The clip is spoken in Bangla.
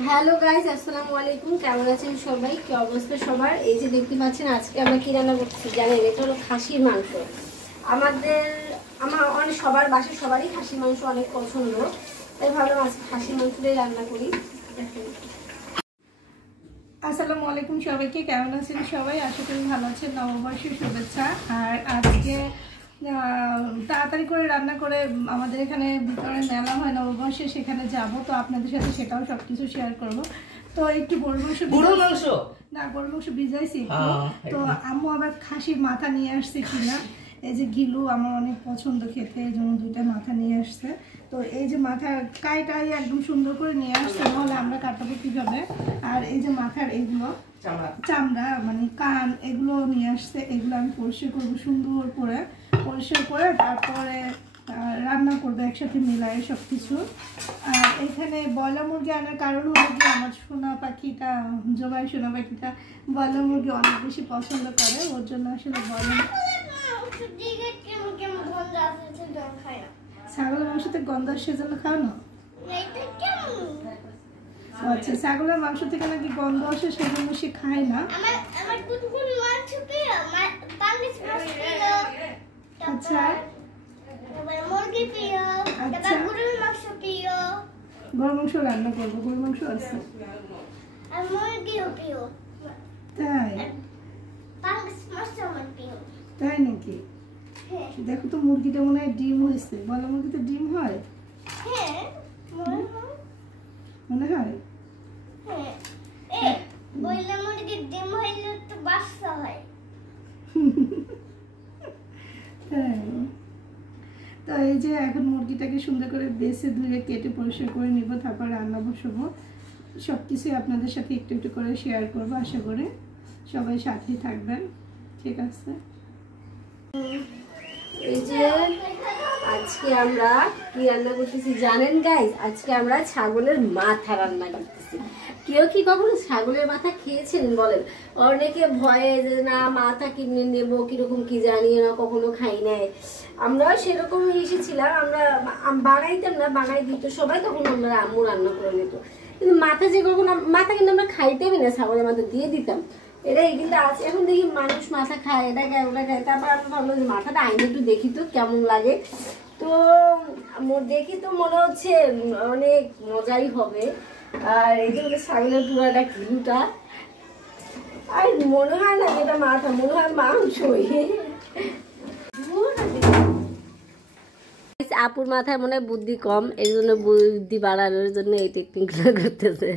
হ্যালো গাইস, আসসালামু আলাইকুম। কেমন আছেন সবাই? কি অবস্থা সবার? এই যে দেখতে পাচ্ছেন আজকে আমরা কি রান্না করতেছি জানেন? এটা হলো খাসির মাংস। আমার অনেক সবার বাসায় সবারই খাসির মাংস অনেক পছন্দ, তাই ভাবলাম আজকে খাসির মাংসটাই রান্না করি। আসসালামু আলাইকুম সবাইকে, কেমন আছেন সবাই? আশা করি ভালো আছেন। নববর্ষের শুভেচ্ছা। আর আজকে তাড়াতাড়ি করে রান্না করে আমাদের এখানে ভিতরে মেলা হয় নববর্ষে, সেখানে যাব। তো আপনাদের সাথে সেটাও সবকিছু শেয়ার করব। তো একটু গরুর মাংস ভিজাইছি একটু। তো আম্মু আবার খাসির মাথা নিয়ে আসছে কিনা, এই যে গিলু আমার অনেক পছন্দ খেতে, এই জন্য দুইটা মাথা নিয়ে আসছে। তো এই যে মাথা কাইটাই একদম সুন্দর করে নিয়ে আসছে, নাহলে আমরা কাটাবো কিভাবে। আর এই যে মাথার এইগুলো চামড়া মানে কান, এগুলো নিয়ে আসছে। এগুলো আমি পরিষ্কার করবো সুন্দর করে, পরিষ্কার করে তারপরে রান্না করবো একসাথে মিলায় সব কিছু। আর এখানে ব্রয়লার মুরগি আনার কারণ হলো কি, আমার সোনা পাখিটা, জবাই সোনা পাখিটা ব্রয়লার মুরগি অনেক বেশি পছন্দ করে, ওর জন্য আসলে ব্রয়লার। ছাগলের মাংসতে গন্ধ আসে জন্য খাও না? আচ্ছা, ছাগলের মাংস থেকে নাকি গন্ধ আসে, সেজন্য সে খায় না। আচ্ছা, গরুর মাংস রান্না করবো, গরুর মাংস আছে। তাই নাকি? দেখো তো, মুরগিটা মনে হয় ডিম হয়েছে। বলো, মুরগিতে ডিম হয়? মনে হয় তো এই যে এখন মুরগিটাকে সুন্দর করে বেছে ধুয়ে কেটে পরিষ্কার করে নিব, তারপর রান্না বসাবো। সবকিছুই আপনাদের সাথে একটু একটু করে শেয়ার করবো, আশা করি সবাই সাথেই থাকবেন। ঠিক আছে। এই যে আজকে আমরা কি রান্না করতেছি জানেন গাইস? আজকে আমরা ছাগলের মাথা রান্না করতেছি। কেউ কি কখনো ছাগলের মাথা খেয়েছেন বলেন? অনেকে ভয়ে যে না মাথা কিনে নেবো, কিরকম কি জানি না, কখনো খাই নাই। আমরা সেরকম এসেছিলাম, আমরা বানাইতাম না, বানাই দিত সবাই, তখন আমরা আম্মু রান্না করে নিত। কিন্তু মাথা যে কখনো মাথা কিন্তু আমরা খাইতেই না, ছাগলের মাথা দিয়ে দিতাম। এটাই কিন্তু আছে। এখন দেখি মানুষ মাথা খায়, এটা খায় ওটা খায়। তারপর আমি ভাবলাম যে মাথাটা আইনে একটু দেখি তো কেমন লাগে। তো দেখি তো মনে হচ্ছে অনেক মজাই হবে। আর এই যে ছাগলের পুরাটা কিলুটা, আর মনে হয় না যেটা মাথা, মনে হয় মাংসই। আপুর মাথায় মনে হয় বুদ্ধি কম, এই জন্য বুদ্ধি বাড়ানোর জন্য এই টেকনিকগুলো করতেছে।